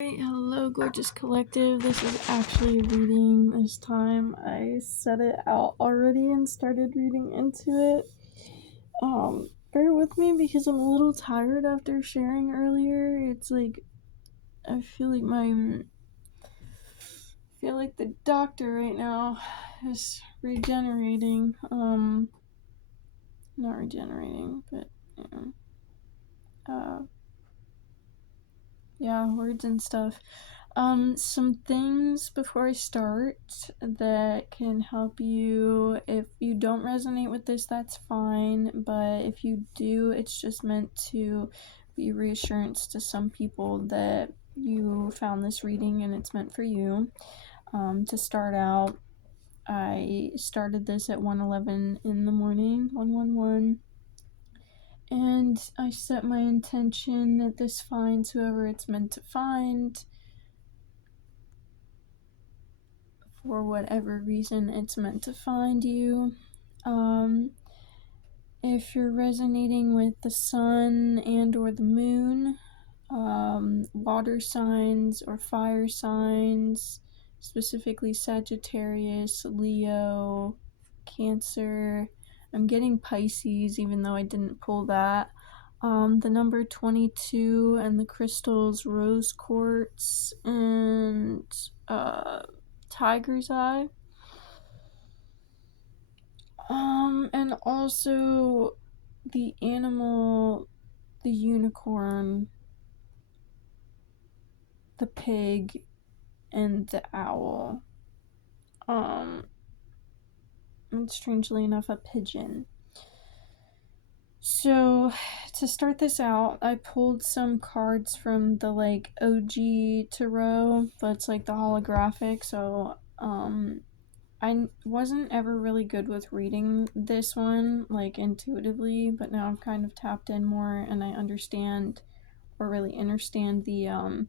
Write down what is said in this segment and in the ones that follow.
Hey, hello, gorgeous collective. This is actually a reading this time. I set it out already and started reading into it. Bear with me because I'm a little tired after sharing earlier. It's like I feel like the doctor right now is regenerating. Not regenerating, but words and stuff. Some things before I start that can help you. If you don't resonate with this, that's fine, but if you do, it's just meant to be reassurance to some people that you found this reading and it's meant for you. To start out, I started this at 1:11 in the morning, 111. And I set my intention that this finds whoever it's meant to find. For whatever reason it's meant to find you. If you're resonating with the sun and or the moon, water signs or fire signs, specifically Sagittarius, Leo, Cancer. I'm getting Pisces even though I didn't pull that. The number 22 and the crystals rose quartz and tiger's eye. And also the animal, the unicorn, the pig, and the owl. And strangely enough, a pigeon. So, to start this out, I pulled some cards from the OG tarot, but it's the holographic. So, I wasn't ever really good with reading this one intuitively, but now I'm kind of tapped in more and I understand or really understand the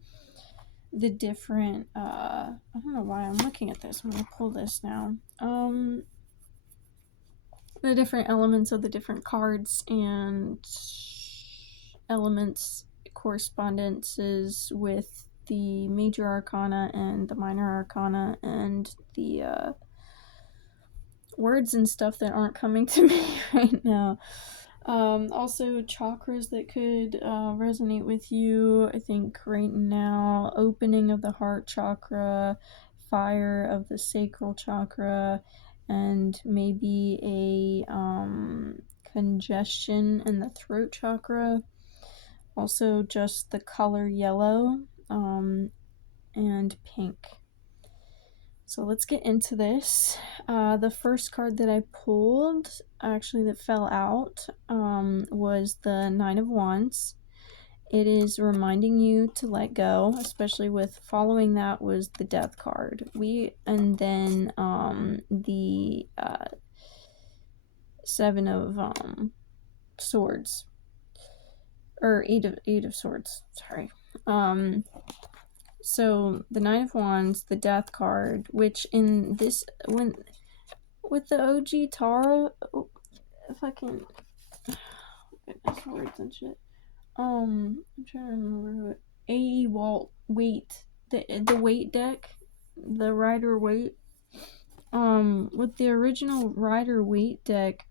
different I don't know why I'm looking at this. I'm gonna pull this now. The different elements of the different cards and elements correspondences with the major arcana and the minor arcana and the words and stuff that aren't coming to me right now. Also chakras that could resonate with you. I think right now, opening of the heart chakra, fire of the sacral chakra, and maybe a congestion in the throat chakra. Also just the color yellow and pink. So let's get into this. The first card that I pulled, actually that fell out, was the Nine of Wands. It is reminding you to let go, especially with following that was the Death card. And then the Seven of Swords, or eight of Swords. Sorry. So the Nine of Wands, the Death card, which in this with the OG Tara, fucking goodness, words and shit. I'm trying to remember who it. A. Walt Waite, the Waite deck, the Rider Waite. With the original Rider Waite deck,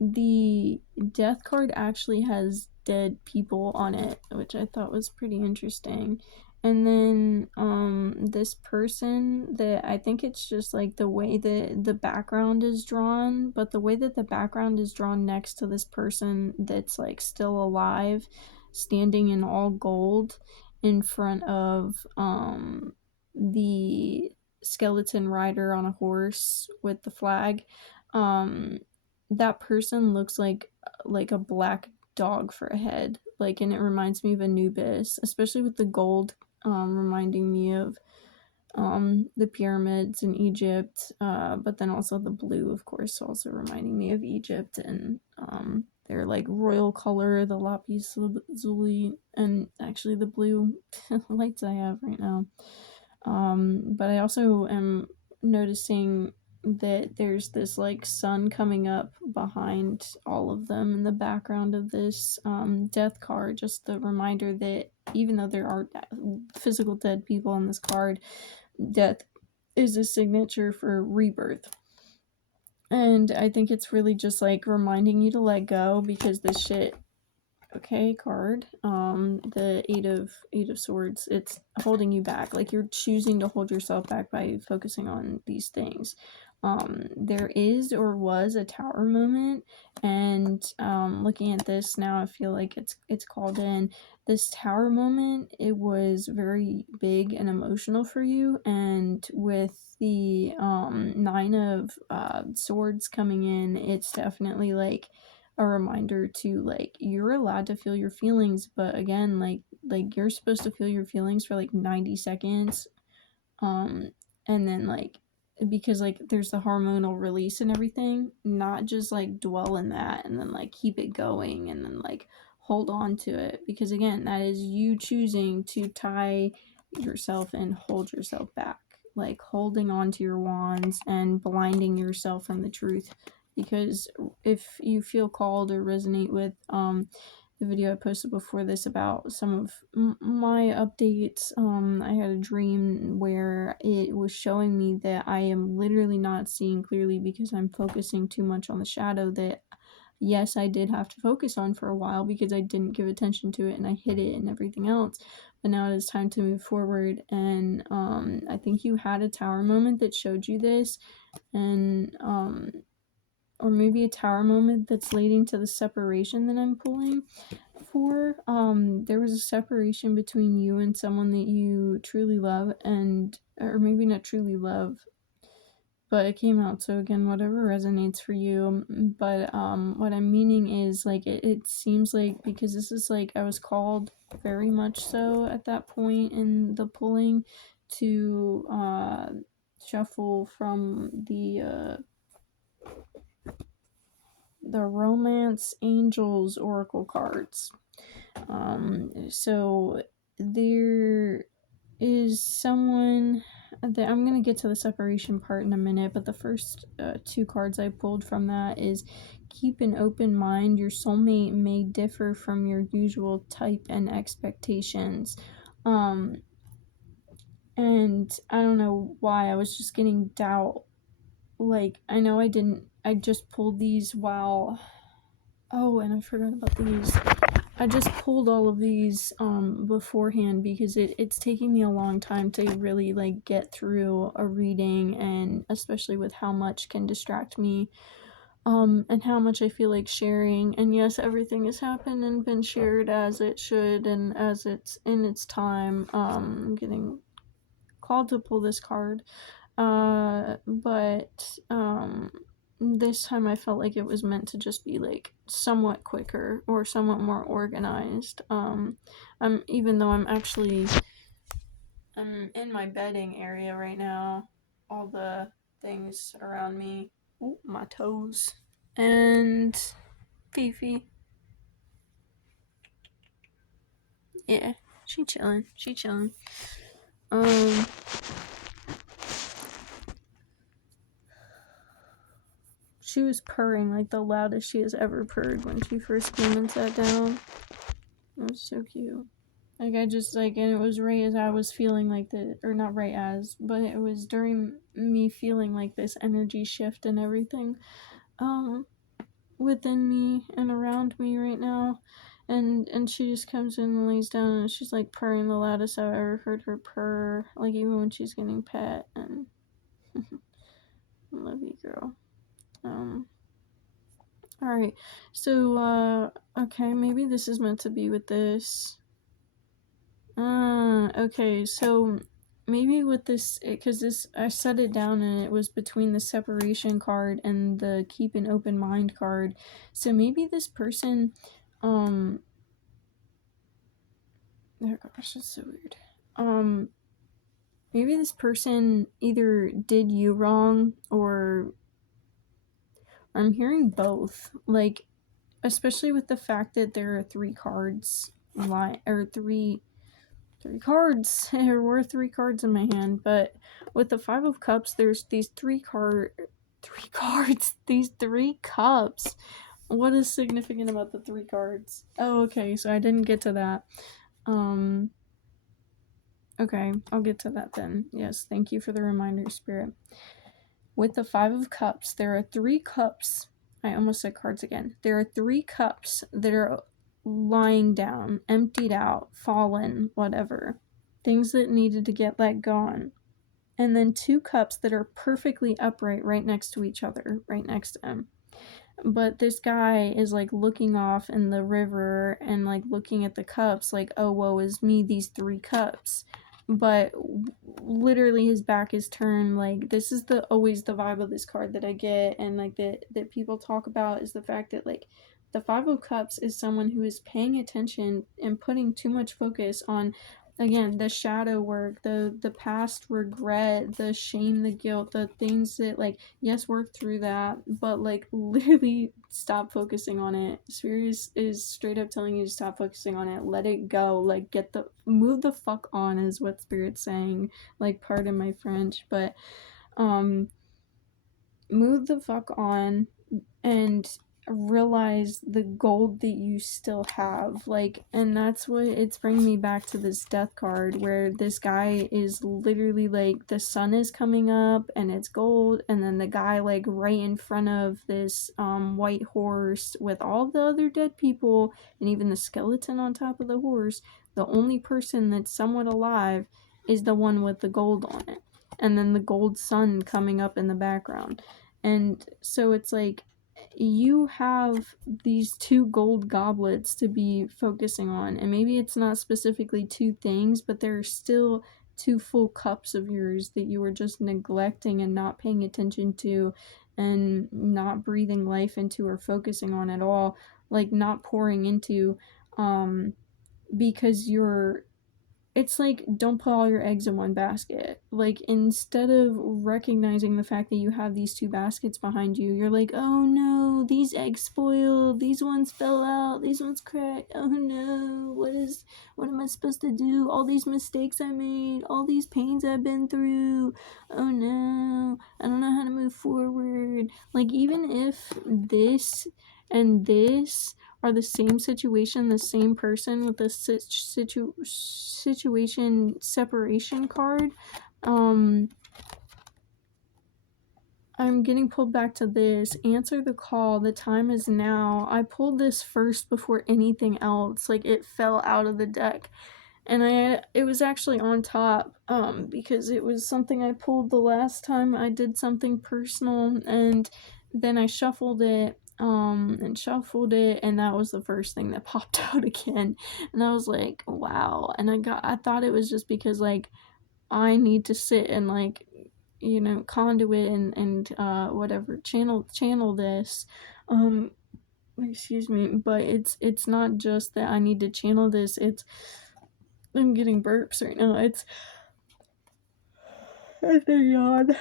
the Death card actually has dead people on it, which I thought was pretty interesting. And then this person that I think it's just the way that the background is drawn, but the way that the background is drawn next to this person that's still alive, standing in all gold in front of the skeleton rider on a horse with the flag. That person looks like a black dog for a head, and it reminds me of Anubis, especially with the gold, reminding me of the pyramids in Egypt, but then also the blue, of course, also reminding me of Egypt and their royal color, the lapis lazuli, and actually the blue lights I have right now. But I also am noticing that there's this sun coming up behind all of them in the background of this Death card, just the reminder that even though there are physical dead people on this card, death is a signature for rebirth. And I think it's really just like reminding you to let go, because this shit, okay, card, the eight of swords, it's holding you back. Like, you're choosing to hold yourself back by focusing on these things. There is or was a tower moment, and looking at this now, I feel like it's called in. This tower moment, it was very big and emotional for you, and with the nine of swords coming in, it's definitely like a reminder to, like, you're allowed to feel your feelings, but again, like you're supposed to feel your feelings for like 90 seconds, and then, like, because like there's the hormonal release and everything, not just like dwell in that and then like keep it going and then like hold on to it, because again, that is you choosing to tie yourself and hold yourself back, like holding on to your wands and blinding yourself from the truth. Because if you feel called or resonate with the video I posted before this about some of my updates, I had a dream where it was showing me that I am literally not seeing clearly because I'm focusing too much on the shadow that, yes, I did have to focus on for a while because I didn't give attention to it and I hid it and everything else. But now it is time to move forward, and I think you had a tower moment that showed you this, and or maybe a tower moment that's leading to the separation that I'm pulling for. There was a separation between you and someone that you truly love, and or maybe not truly love, but it came out. So again, whatever resonates for you. But what I'm meaning is, like, it seems like, because this is like I was called very much so at that point in the pulling to shuffle from the Romance Angels Oracle cards. So there is someone that I'm gonna get to the separation part in a minute, but the first two cards I pulled from that is keep an open mind. Your soulmate may differ from your usual type and expectations. And I don't know why I was just getting doubt. Like, I know I just pulled these while. Oh, and I forgot about these. I just pulled all of these beforehand because it's taking me a long time to really like get through a reading, and especially with how much can distract me, and how much I feel like sharing. And yes, everything has happened and been shared as it should and as it's in its time. I'm getting called to pull this card. But this time I felt like it was meant to just be like somewhat quicker or somewhat more organized. Even though I'm in my bedding area right now, all the things around me. Ooh, my toes. And Fifi. Yeah, she chilling. She chilling. She was purring like the loudest she has ever purred when she first came and sat down. It was so cute. Like, I just, like, and it was right as I was feeling like the, or not right as, but it was during me feeling like this energy shift and everything, within me and around me right now. And she just comes in and lays down, and she's like purring the loudest I've ever heard her purr, like even when she's getting pet. And love you, girl. Alright, so okay, maybe this is meant to be with this. Okay, so maybe with this, because this, I set it down and it was between the separation card and the keep an open mind card. So maybe this person, oh gosh, that's so weird. Maybe this person either did you wrong, or I'm hearing both. Like, especially with the fact that there are three cards, or three cards. There were three cards in my hand, but with the Five of Cups, there's these three cards, these three cups. What is significant about the three cards? Oh, okay, so I didn't get to that. Okay, I'll get to that then. Yes, thank you for the reminder, Spirit. With the Five of Cups, there are 3 cups. I almost said cards again. There are 3 cups that are lying down, emptied out, fallen, whatever. Things that needed to get let gone. And then 2 cups that are perfectly upright right next to each other, right next to them. But this guy is like looking off in the river and like looking at the cups like, oh, woe is me, these 3 cups. But literally his back is turned. Like, this is the always the vibe of this card that I get, and like that people talk about, is the fact that like the 5 of Cups is someone who is paying attention and putting too much focus on, again, the shadow work, the past regret, the shame, the guilt, the things that, like, yes, work through that, but like literally stop focusing on it. Spirit is straight up telling you to stop focusing on it. Let it go. Like, move the fuck on is what Spirit's saying. Like, pardon my French, but move the fuck on and realize the gold that you still have. Like, and that's what it's bringing me back to this death card, where this guy is literally like, the sun is coming up and it's gold, and then the guy like right in front of this white horse with all the other dead people and even the skeleton on top of the horse, the only person that's somewhat alive is the one with the gold on it, and then the gold sun coming up in the background. And so it's like, you have these 2 gold goblets to be focusing on, and maybe it's not specifically 2 things, but there are still 2 full cups of yours that you were just neglecting and not paying attention to and not breathing life into or focusing on at all, like not pouring into, because you're, it's like, don't put all your eggs in one basket. Like, instead of recognizing the fact that you have these 2 baskets behind you, you're like, oh no, these eggs spoiled, these ones fell out, these ones cracked, oh no, what am I supposed to do? All these mistakes I made, all these pains I've been through, oh no, I don't know how to move forward. Like, even if this and this are the same situation, the same person with the situation separation card, I'm getting pulled back to this. Answer the call. The time is now. I pulled this first before anything else. Like, it fell out of the deck. And it was actually on top, because it was something I pulled the last time I did something personal, and then I shuffled it, and that was the first thing that popped out again. And I was like, wow. And I thought it was just because, like, I need to sit and, like, conduit and whatever, channel this, excuse me, but it's not just that I need to channel this, it's, I'm getting burps right now. It's a yawn.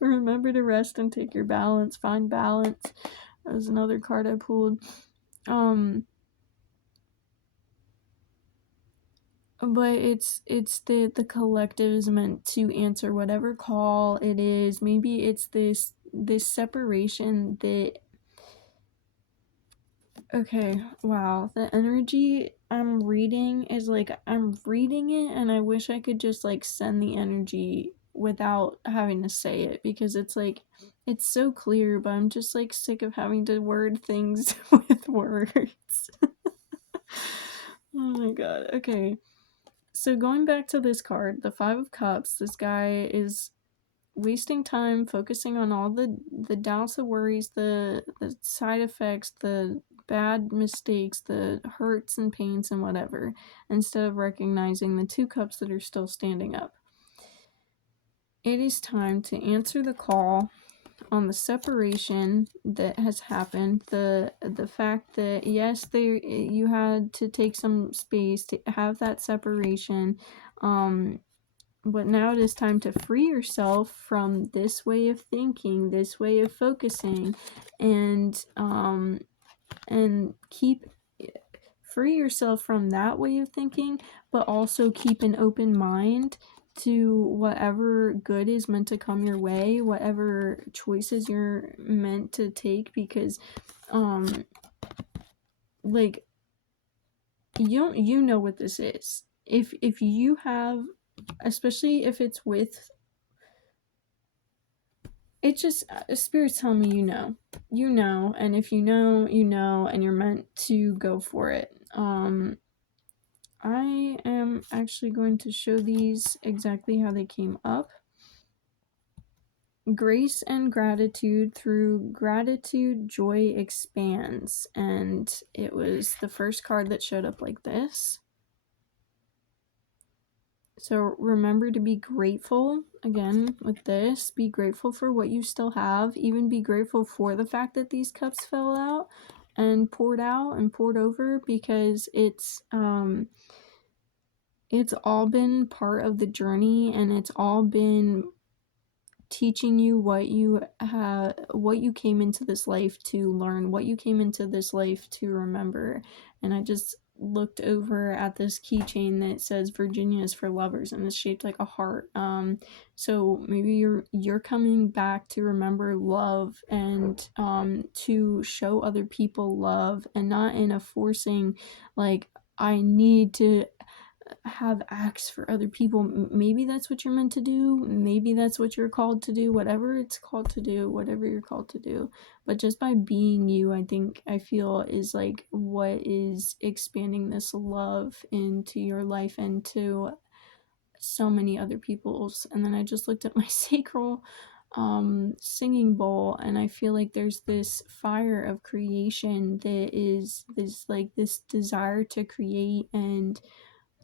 Remember to rest and take your balance. Find balance. That was another card I pulled. But it's the collective is meant to answer whatever call it is. Maybe it's this separation that, okay, wow, the energy I'm reading is like, I'm reading it and I wish I could just like send the energy without having to say it, because it's like, it's so clear, but I'm just like sick of having to word things with words. Oh my god. Okay. So going back to this card, the 5 of Cups, this guy is wasting time focusing on all the doubts, the worries, the side effects, the bad mistakes, the hurts and pains and whatever, instead of recognizing the 2 cups that are still standing up. It is time to answer the call on the separation that has happened, the fact that yes, you had to take some space to have that separation, but now it is time to free yourself from this way of thinking, this way of focusing, and keep, free yourself from that way of thinking, but also keep an open mind to whatever good is meant to come your way, whatever choices you're meant to take, because like, you know what this is. If you have, especially if it's with, it just, spirit's telling me you know, and if you know, and you're meant to go for it. I am actually going to show these exactly how they came up. Grace and gratitude. Through gratitude, joy expands. And it was the first card that showed up like this. So remember to be grateful. Again, with this, be grateful for what you still have. Even be grateful for the fact that these cups fell out and poured over, because it's all been part of the journey, and it's all been teaching you what you came into this life to learn, what you came into this life to remember. And I just looked over at this keychain that says Virginia is for lovers, and it's shaped like a heart. So maybe you're coming back to remember love, and to show other people love, and not in a forcing, like, I need to have acts for other people. Maybe that's what you're meant to do. Maybe that's what you're called to do. Whatever it's called to do, whatever you're called to do. But just by being you, I feel is like what is expanding this love into your life and to so many other people's. And then I just looked at my sacral singing bowl, and I feel like there's this fire of creation that is this desire to create and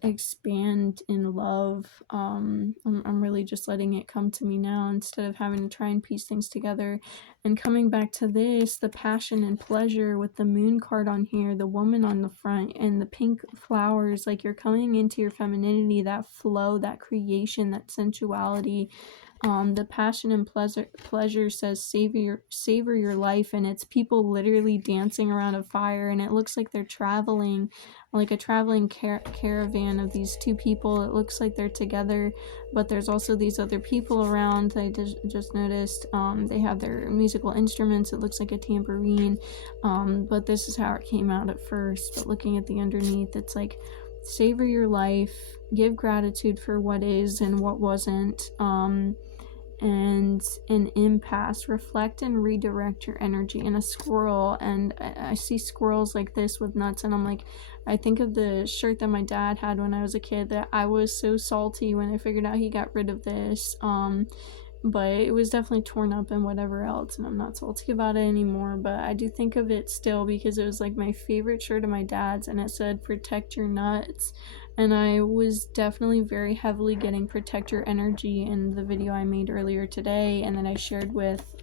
expand in love. I'm really just letting it come to me now, instead of having to try and piece things together. And coming back to this, the passion and pleasure with the moon card on here, the woman on the front, and the pink flowers, like you're coming into your femininity, that flow, that creation, that sensuality. The passion and pleasure says savor your life, and it's people literally dancing around a fire, and it looks like they're traveling, like a traveling caravan of these two people. It looks like they're together, but there's also these other people around. I just noticed they have their musical instruments. It looks like a tambourine, but this is how it came out at first. But looking at the underneath, it's like, savor your life, give gratitude for what is and what wasn't, and an impasse, reflect and redirect your energy. And a squirrel, and I see squirrels like this with nuts, and I'm like, I think of the shirt that my dad had when I was a kid, that I was so salty when I figured out he got rid of this, but it was definitely torn up and whatever else, and I'm not salty about it anymore. But I do think of it still, because it was like my favorite shirt of my dad's, and it said protect your nuts. And I was definitely very heavily getting protect your energy in the video I made earlier today, and then I shared with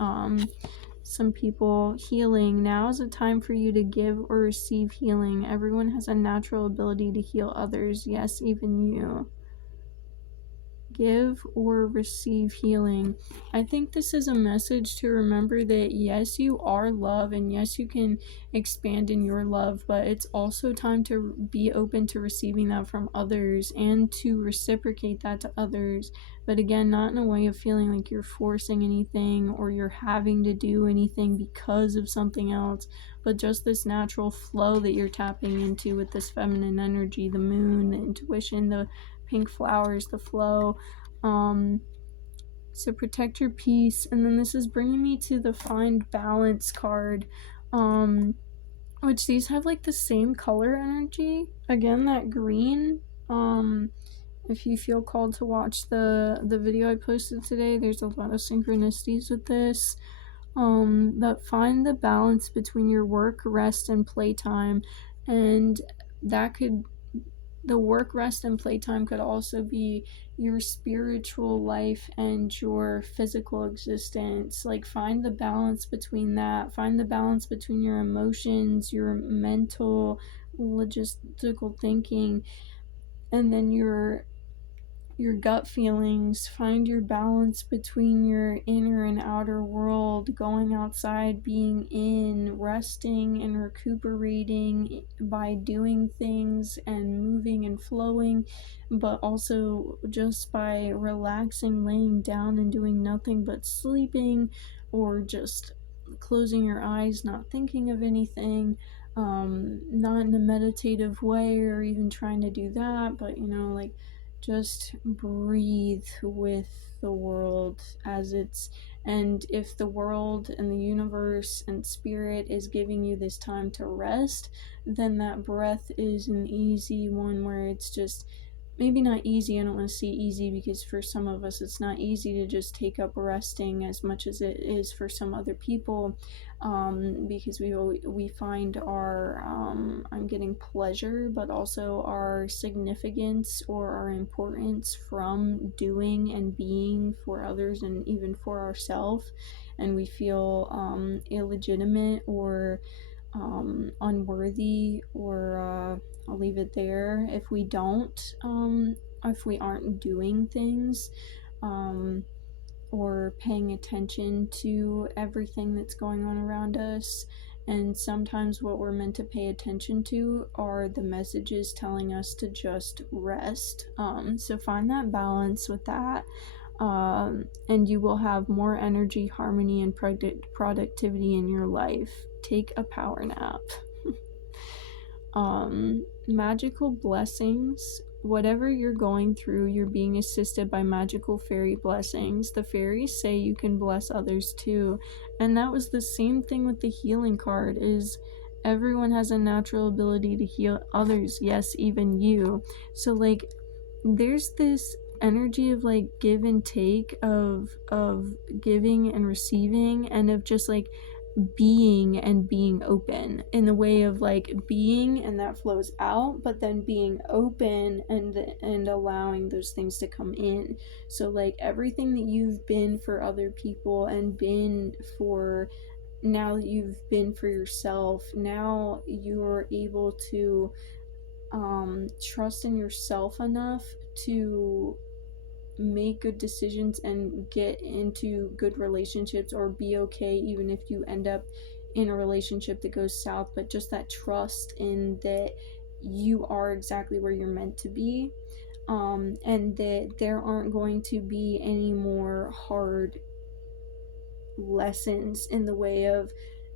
some people. Healing. Now is a time for you to give or receive healing. Everyone has a natural ability to heal others. Yes, even you. Give or receive healing. I think this is a message to remember that yes, you are love, and yes, you can expand in your love, but it's also time to be open to receiving that from others and to reciprocate that to others. But again, not in a way of feeling like you're forcing anything or you're having to do anything because of something else, but just this natural flow that you're tapping into with this feminine energy, the moon, the intuition, the pink flowers, the flow. So protect your peace. And then this is bringing me to the find balance card, which these have like the same color energy, again, that green. If you feel called to watch the video I posted today, there's a lot of synchronicities with this. That find the balance between your work, rest, and playtime. And that could, the work, rest, and playtime could also be your spiritual life and your physical existence. Like, find the balance between that. Find the balance between your emotions, your mental, logistical thinking, and then your gut feelings. Find your balance between your inner and outer world, going outside, being in, resting and recuperating by doing things and moving and flowing, but also just by relaxing, laying down and doing nothing but sleeping, or just closing your eyes, not thinking of anything. not in a meditative way or even trying to do that, but like just breathe with the world as it's, and if the world and the universe and spirit is giving you this time to rest, then that breath is an easy one where it's just maybe not easy. I don't want to say easy because for some of us it's not easy to just take up resting as much as it is for some other people, because we find our I'm getting pleasure, but also our significance or our importance from doing and being for others and even for ourselves, and we feel illegitimate or unworthy, or I'll leave it there if we don't, if we aren't doing things, um, or paying attention to everything that's going on around us. And sometimes what we're meant to pay attention to are the messages telling us to just rest. So find that balance with that. And you will have more energy, harmony, and productivity in your life. Take a power nap. Magical blessings. Whatever you're going through, you're being assisted by magical fairy blessings. The fairies say you can bless others too. And that was the same thing with the healing card, is everyone has a natural ability to heal others. Yes, even you. So like there's this energy of like give and take, of giving and receiving, and of just like being and being open, in the way of like being and that flows out, but then being open and allowing those things to come in. So like everything that you've been for other people and been for, now that you've been for yourself, now you're able to trust in yourself enough to make good decisions and get into good relationships, or be okay even if you end up in a relationship that goes south, but just that trust in that you are exactly where you're meant to be, and that there aren't going to be any more hard lessons, in the way of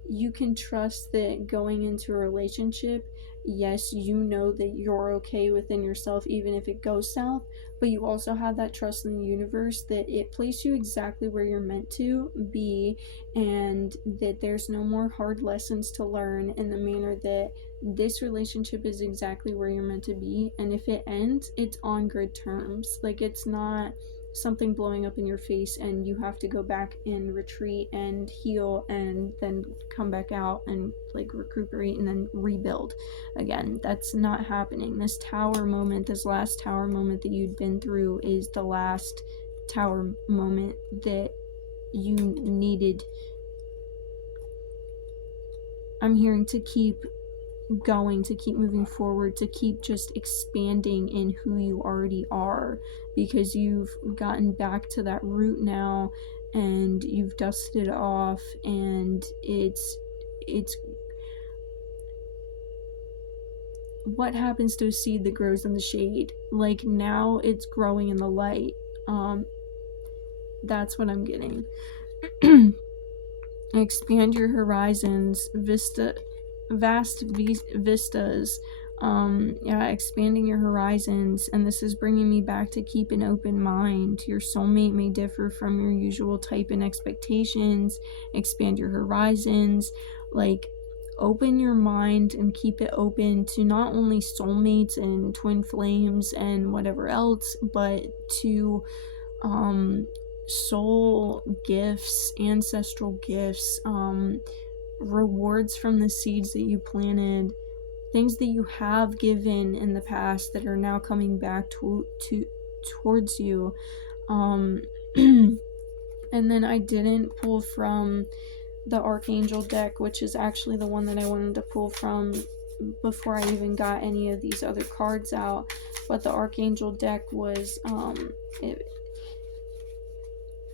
you can trust that going into a relationship, yes, you know that you're okay within yourself even if it goes south, but you also have that trust in the universe that it placed you exactly where you're meant to be, and that there's no more hard lessons to learn, in the manner that this relationship is exactly where you're meant to be, and if it ends, it's on good terms. Like it's not something blowing up in your face and you have to go back and retreat and heal and then come back out and like recuperate and then rebuild again. That's not happening. This tower moment, this last tower moment that you'd been through, is the last tower moment that you needed. I'm hearing to keep going, to keep moving forward, to keep just expanding in who you already are, because you've gotten back to that root now and you've dusted it off, and it's what happens to a seed that grows in the shade? Like now it's growing in the light. That's what I'm getting. Expand your horizons, vast vistas. Expanding your horizons, and this is bringing me back to keep an open mind. Your soulmate may differ from your usual type and expectations. Expand your horizons, like open your mind and keep it open to not only soulmates and twin flames and whatever else, but to soul gifts, ancestral gifts, rewards from the seeds that you planted, things that you have given in the past that are now coming back towards you. And then I didn't pull from the Archangel deck, which is actually the one that I wanted to pull from before I even got any of these other cards out. But the Archangel deck was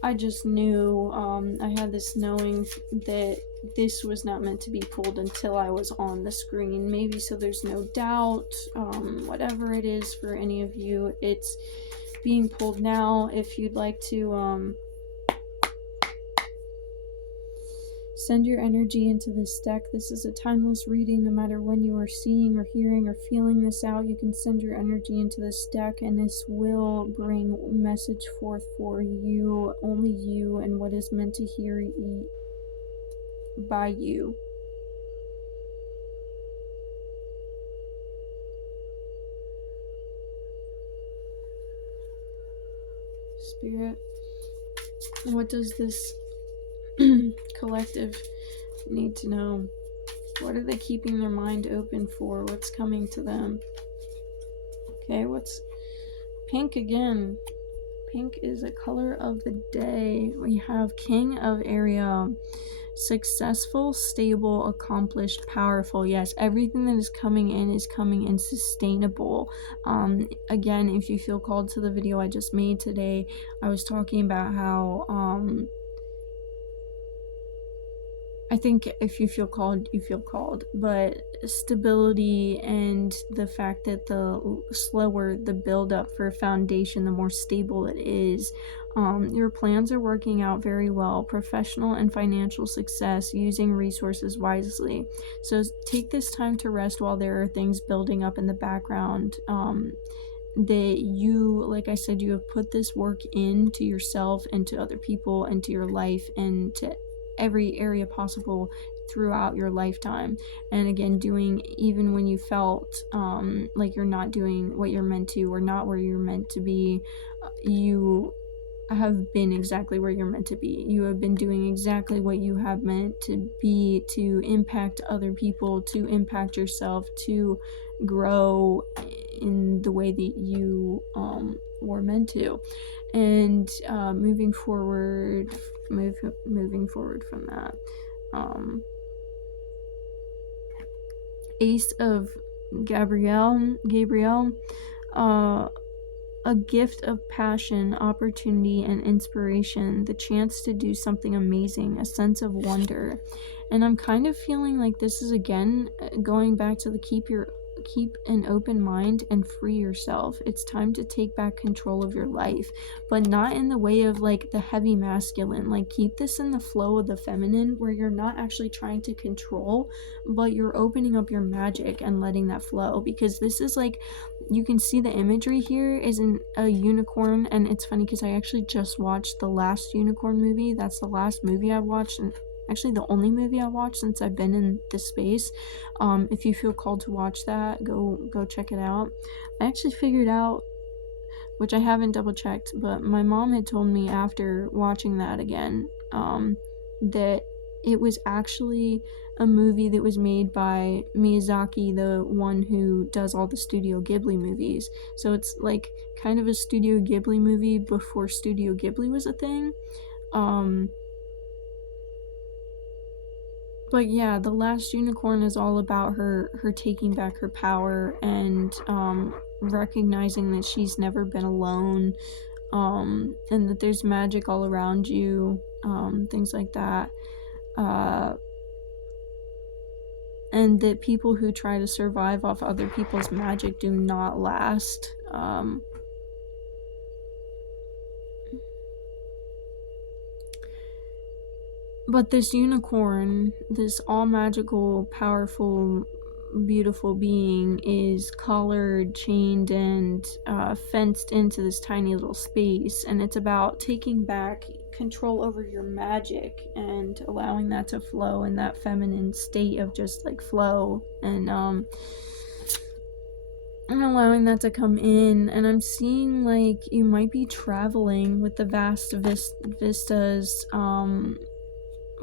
I just knew, I had this knowing that this was not meant to be pulled until I was on the screen. Maybe so there's no doubt, whatever it is for any of you, it's being pulled now. If you'd like to Send your energy into this deck. This is a timeless reading. No matter when you are seeing or hearing or feeling this out, you can send your energy into this deck, and this will bring message forth for you, only you, and what is meant to hear by you. Spirit, what does this collective need to know? What are they keeping their mind open for? What's coming to them? Okay, what's pink again? Pink is a color of the day. We have King of Area. Successful, stable, accomplished, powerful. Yes, everything that is coming in sustainable. Again, if you feel called to the video I just made today, I was talking about how I think if you feel called, you feel called. But stability and the fact that the slower the build up for a foundation, the more stable it is. Your plans are working out very well. Professional and financial success, using resources wisely. So take this time to rest while there are things building up in the background. That you, like I said, you have put this work into yourself and to other people and to your life and to every area possible throughout your lifetime. And again, doing even when you felt like you're not doing what you're meant to or not where you're meant to be, you have been exactly where you're meant to be. You have been doing exactly what you have meant to be, to impact other people, to impact yourself, to grow in the way that you were meant to. And moving forward from that, Ace of Gabriel, a gift of passion, opportunity, and inspiration, the chance to do something amazing, a sense of wonder. And I'm kind of feeling like this is again going back to the keep an open mind and free yourself. It's time to take back control of your life, but not in the way of like the heavy masculine. Like keep this in the flow of the feminine, where you're not actually trying to control, but you're opening up your magic and letting that flow. Because this is like, you can see the imagery here is in a unicorn. And it's funny because I actually just watched the last unicorn movie. That's the last movie I watched, and actually the only movie I watched since I've been in this space. If you feel called to watch that, go check it out. I actually figured out, which I haven't double checked, but my mom had told me after watching that again, that it was actually a movie that was made by Miyazaki, the one who does all the Studio Ghibli movies. So it's like kind of a Studio Ghibli movie before Studio Ghibli was a thing. But yeah, The Last Unicorn is all about her taking back her power and recognizing that she's never been alone, and that there's magic all around you, things like that. And that people who try to survive off other people's magic do not last. But this unicorn, this all magical, powerful, beautiful being, is collared, chained, and fenced into this tiny little space. And it's about taking back control over your magic and allowing that to flow in that feminine state of just like flow, and allowing that to come in. And I'm seeing like you might be traveling with the vast vistas,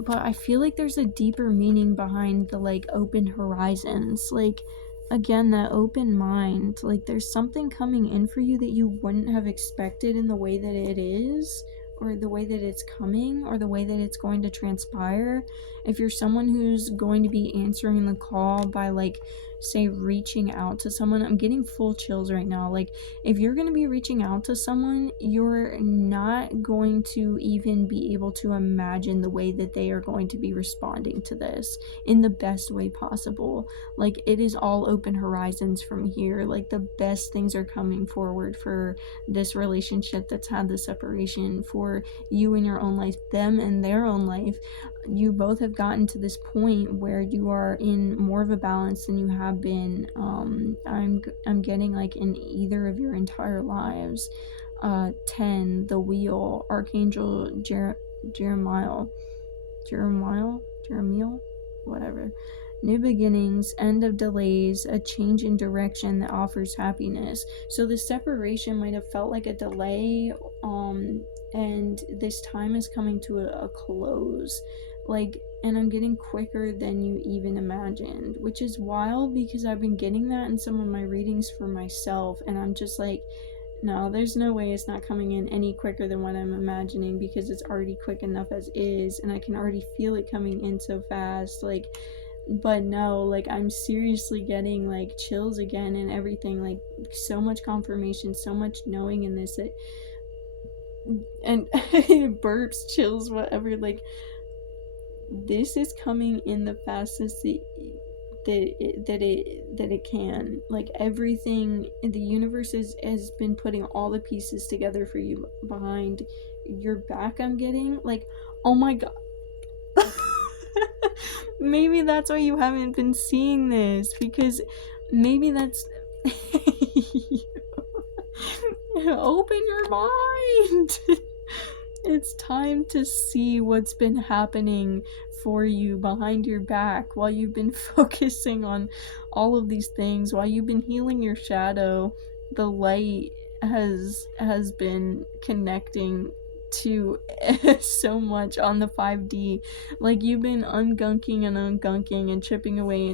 but I feel like there's a deeper meaning behind the like open horizons. Like again, that open mind, like there's something coming in for you that you wouldn't have expected in the way that it is, or the way that it's coming, or the way that it's going to transpire. If you're someone who's going to be answering the call by like, say, reaching out to someone, I'm getting full chills right now. Like if you're going to be reaching out to someone, you're not going to even be able to imagine the way that they are going to be responding to this in the best way possible. Like it is all open horizons from here. Like the best things are coming forward for this relationship that's had the separation, for you in your own life, them in their own life. you both have gotten to this point where you are in more of a balance than you have been. I'm getting like in either of your entire lives. 10, the wheel, Archangel Jeremiah, whatever. New beginnings, end of delays, a change in direction that offers happiness. So the separation might have felt like a delay, and this time is coming to a close. And I'm getting quicker than you even imagined, which is wild because I've been getting that in some of my readings for myself, and I'm just like, no, there's no way it's not coming in any quicker than what I'm imagining, because it's already quick enough as is, and I can already feel it coming in so fast. But no, I'm seriously getting chills again and everything, so much confirmation, so much knowing in this, and burps, chills, whatever, this is coming in the fastest that it can. Everything in the universe has been putting all the pieces together for you behind your back. I'm getting oh my god. Maybe that's why you haven't been seeing this, because maybe that's open your mind. It's time to see what's been happening for you behind your back while you've been focusing on all of these things, while you've been healing your shadow. The light has been connecting to so much on the 5D. You've been ungunking and chipping away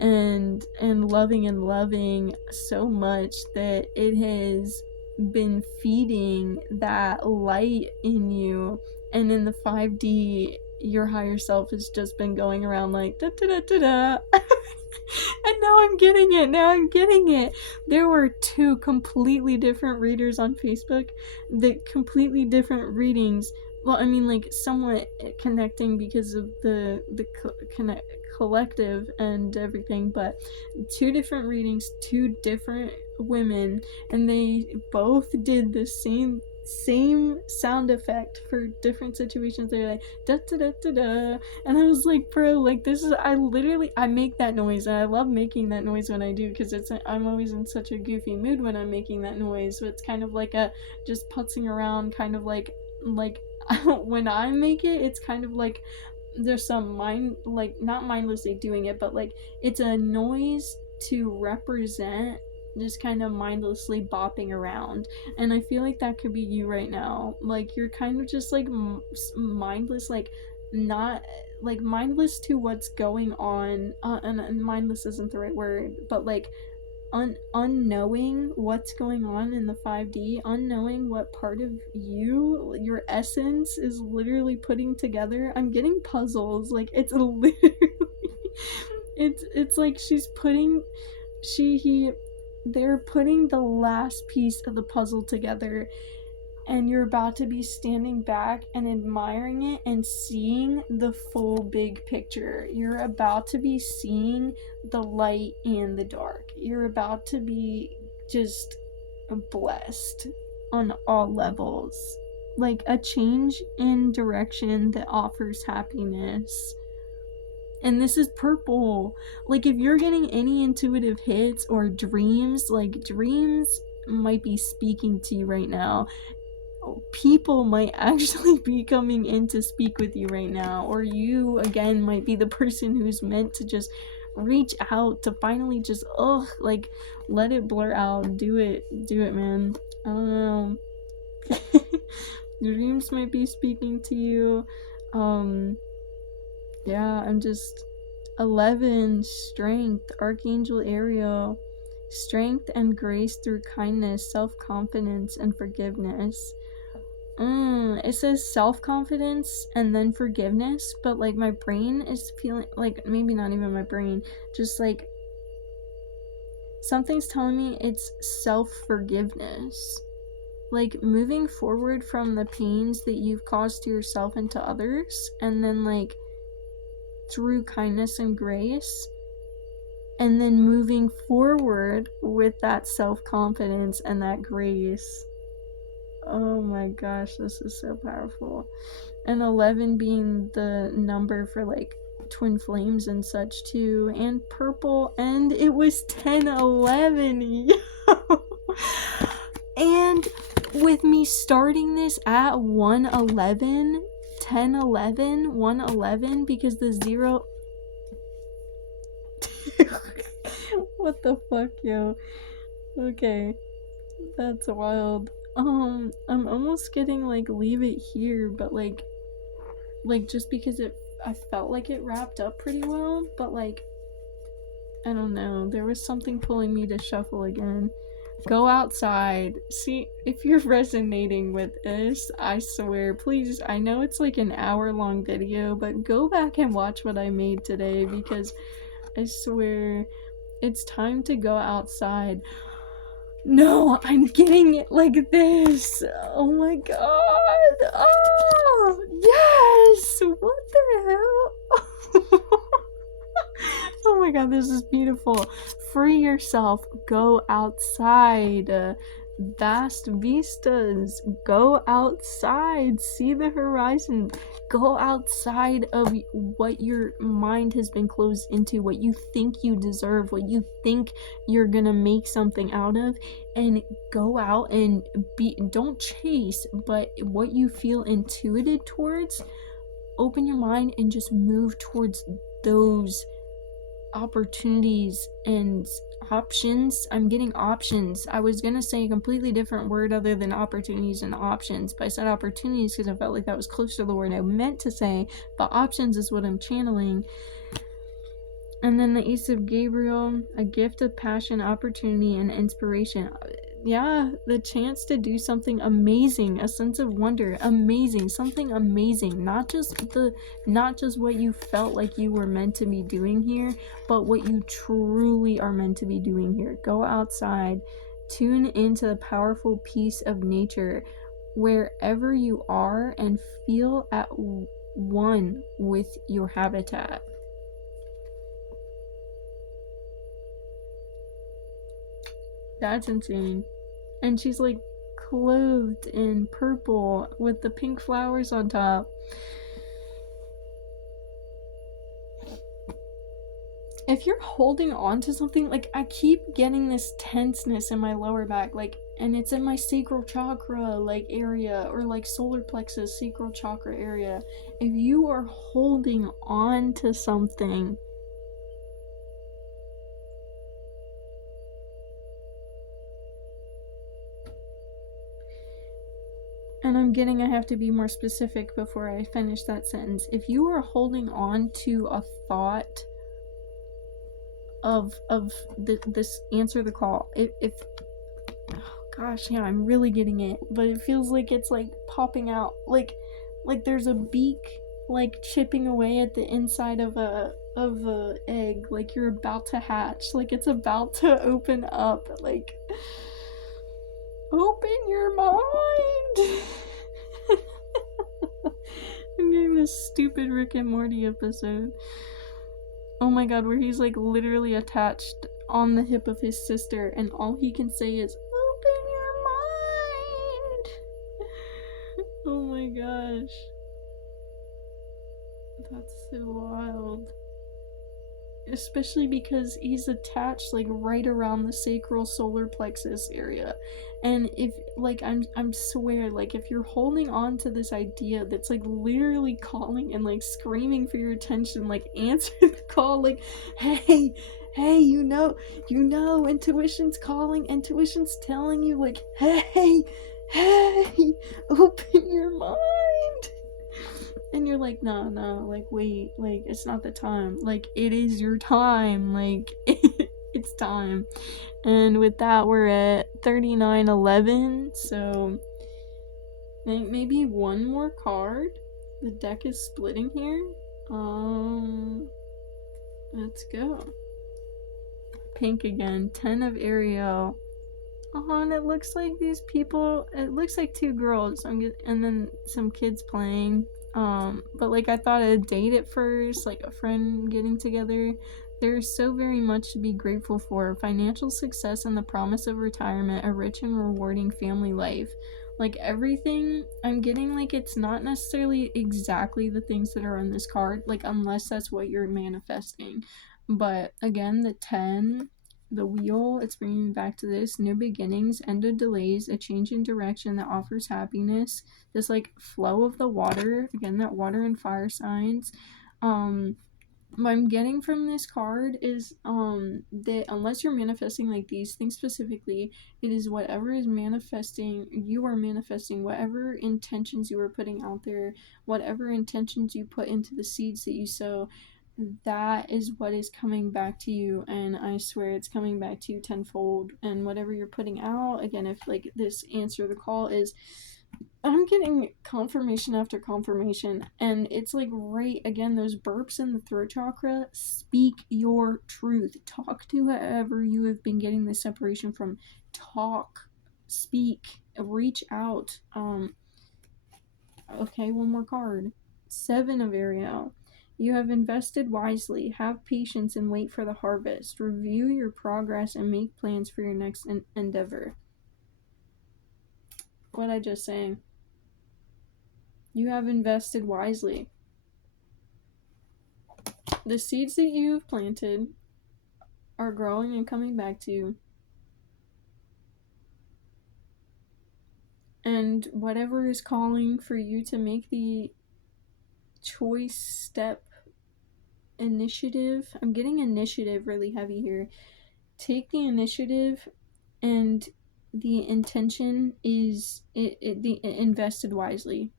and loving so much that it has been feeding that light in you. And in the 5D, your higher self has just been going around da da da da da. And now I'm getting it. There were 2 completely different readers on Facebook, completely different readings. Well, I mean, somewhat connecting because of the collective and everything, but 2 different readings, 2 different women, and they both did the same sound effect for different situations. They're like da da da da da, and I was like, bro, this is, I make that noise, and I love making that noise when I do, because I'm always in such a goofy mood when I'm making that noise. So it's kind of like a just putzing around, kind of like when I make it, it's kind of like there's some not mindlessly doing it, but it's a noise to represent just kind of mindlessly bopping around. And I feel like that could be you right now. You're kind of just mindless, not mindless to what's going on, and mindless isn't the right word, but unknowing what's going on in the 5D, unknowing what part of you, your essence, is literally putting together. I'm getting puzzles. It's literally it's like they're putting the last piece of the puzzle together, and you're about to be standing back and admiring it and seeing the full big picture. You're about to be seeing the light and the dark. You're about to be just blessed on all levels. A change in direction that offers happiness. And this is purple. If you're getting any intuitive hits or dreams, dreams might be speaking to you right now. People might actually be coming in to speak with you right now, or you again might be the person who's meant to just reach out to finally just let it blur out. Do it, man. I don't know. Dreams might be speaking to you. Yeah, I'm just 11, strength, Archangel Ariel, strength and grace through kindness, self-confidence, and forgiveness. It says self-confidence and then forgiveness, but my brain is feeling maybe not even my brain, just something's telling me it's self-forgiveness. Moving forward from the pains that you've caused to yourself and to others, and then through kindness and grace, and then moving forward with that self-confidence and that grace. Oh my gosh, this is so powerful. And 11 being the number for like twin flames and such too, and purple, and it was 1011. Yo. And with me starting this at 111, 1011, 111, because the zero. What the fuck, yo? Okay, that's wild. I'm almost getting like leave it here, but like just because I felt like it wrapped up pretty well, but like I don't know, there was something pulling me to shuffle again. Go outside. See, if you're resonating with this, I swear, please, I know it's like an hour-long video, but go back and watch what I made today, because I swear, it's time to go outside. No, I'm getting it like this. Oh my god. Oh, yes. What the hell? Oh my god, this is beautiful. Free yourself. Go outside. Vast vistas. Go outside. See the horizon. Go outside of what your mind has been closed into, what you think you deserve, what you think you're gonna make something out of, and go out and don't chase, but what you feel intuited towards, open your mind and just move towards those opportunities and options. I'm getting options. I was gonna say a completely different word other than opportunities and options, but I said opportunities because I felt like that was close to the word I meant to say, but options is what I'm channeling. And then the Ace of Gabriel, a gift of passion, opportunity, and inspiration. Yeah, the chance to do something amazing, a sense of wonder, amazing, something amazing, not just what you felt like you were meant to be doing here, but what you truly are meant to be doing here. Go outside, tune into the powerful peace of nature wherever you are, and feel at one with your habitat. That's insane. And she's like clothed in purple with the pink flowers on top. If you're holding on to something, like I keep getting this tenseness in my lower back, like, and it's in my sacral chakra like area, or like solar plexus sacral chakra area. If you are holding on to something, and I'm getting I have to be more specific before I finish that sentence. If you are holding on to a thought of this answer the call, if oh gosh, yeah, I'm really getting it, but it feels like it's like popping out, like there's a beak like chipping away at the inside of a egg, like you're about to hatch, like it's about to open up, like open your mind. I'm getting this stupid Rick and Morty episode. Oh my god, where he's like literally attached on the hip of his sister, and all he can say is, open your mind. Oh my gosh. That's so wild. Especially because he's attached like right around the sacral solar plexus area. And if like I'm swear, like if you're holding on to this idea that's like literally calling and like screaming for your attention, like answer the call, like hey, you know, intuition's calling, intuition's telling you, like hey, open your mind. And you're like, no, like, wait, like, it's not the time. Like, it is your time. Like, it's time. And with that, we're at 39:11. So, maybe one more card. The deck is splitting here. Let's go. Pink again. 10 of Ariel. And it looks like these people, it looks like two girls, and then some kids playing. But like I thought I'd date at first, like a friend getting together. There's so very much to be grateful for. Financial success and the promise of retirement, a rich and rewarding family life. Like everything I'm getting, like it's not necessarily exactly the things that are on this card, like unless that's what you're manifesting. But again, the 10, the wheel, it's bringing me back to this: new beginnings, end of delays, a change in direction that offers happiness. This like flow of the water, again, that water and fire signs. What I'm getting from this card is that unless you're manifesting like these things specifically, it is whatever is manifesting, you are manifesting whatever intentions you are putting out there, whatever intentions you put into the seeds that you sow, that is what is coming back to you. And I swear it's coming back to you tenfold. And whatever you're putting out, again, if like this answer the call is, I'm getting confirmation after confirmation, and it's like right again, those burps in the throat chakra. Speak your truth. Talk to whoever you have been getting this separation from. Talk, speak, reach out. Okay, one more card. 7 of Ariel. You have invested wisely. Have patience and wait for the harvest. Review your progress and make plans for your next endeavor. What I just saying? You have invested wisely. The seeds that you've planted are growing and coming back to you. And whatever is calling for you to make the choice, step, initiative. I'm getting initiative really heavy here. Take the initiative, and the intention is invested wisely.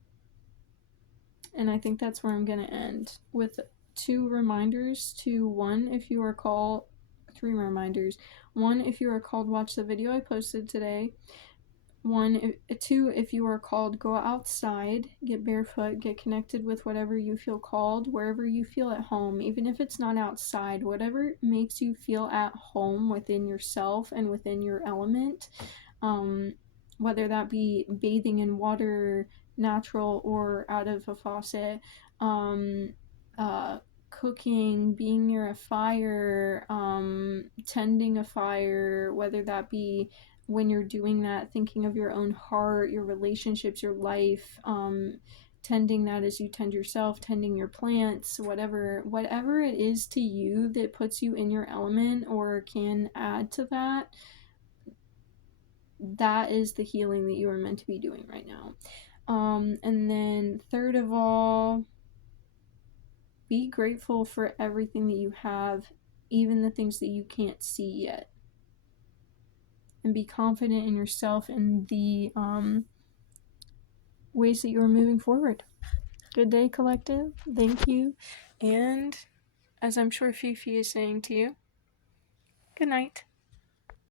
And I think that's where I'm going to end with 2 reminders to 1 if you are called, 3 reminders. 1 if you are called, watch the video I posted today. 2 if you are called, go outside, get barefoot, get connected with whatever you feel called, wherever you feel at home, even if it's not outside, whatever makes you feel at home within yourself and within your element, whether that be bathing in water, natural or out of a faucet, cooking, being near a fire, tending a fire, whether that be when you're doing that, thinking of your own heart, your relationships, your life, tending that as you tend yourself, tending your plants, whatever it is to you that puts you in your element or can add to that, that is the healing that you are meant to be doing right now. And then third of all, be grateful for everything that you have, even the things that you can't see yet. And be confident in yourself and the ways that you are moving forward. Good day, collective. Thank you. And as I'm sure Fifi is saying to you, good night.